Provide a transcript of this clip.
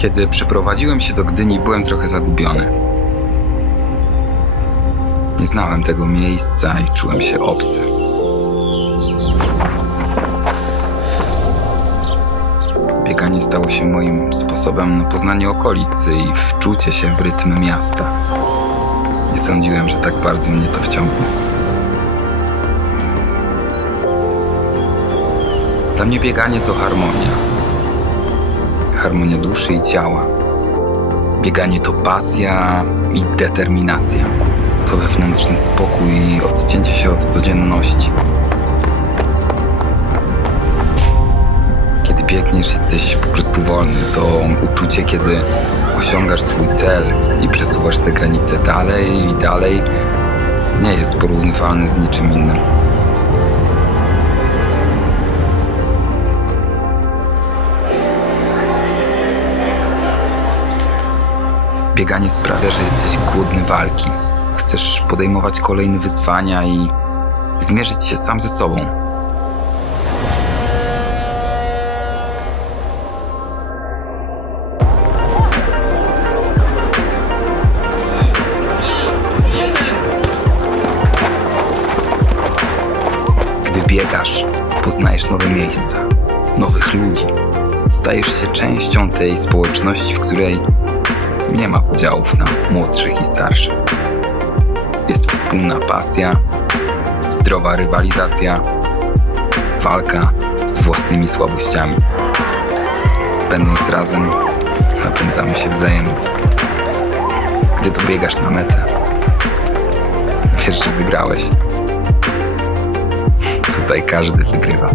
Kiedy przeprowadziłem się do Gdyni, byłem trochę zagubiony. Nie znałem tego miejsca i czułem się obcy. Bieganie stało się moim sposobem na poznanie okolicy i wczucie się w rytm miasta. Nie sądziłem, że tak bardzo mnie to wciągnie. Dla mnie bieganie to harmonia. Harmonia duszy i ciała. Bieganie to pasja i determinacja. To wewnętrzny spokój i odcięcie się od codzienności. Kiedy biegniesz, jesteś po prostu wolny. To uczucie, kiedy osiągasz swój cel i przesuwasz te granice dalej i dalej, nie jest porównywalne z niczym innym. Bieganie sprawia, że jesteś głodny walki. Chcesz podejmować kolejne wyzwania i zmierzyć się sam ze sobą. Gdy biegasz, poznajesz nowe miejsca, nowych ludzi. Stajesz się częścią tej społeczności, w której nie ma podziałów na młodszych i starszych. Jest wspólna pasja, zdrowa rywalizacja, walka z własnymi słabościami. Będąc razem, napędzamy się wzajemnie. Gdy dobiegasz na metę, wiesz, że wygrałeś. Tutaj każdy wygrywa.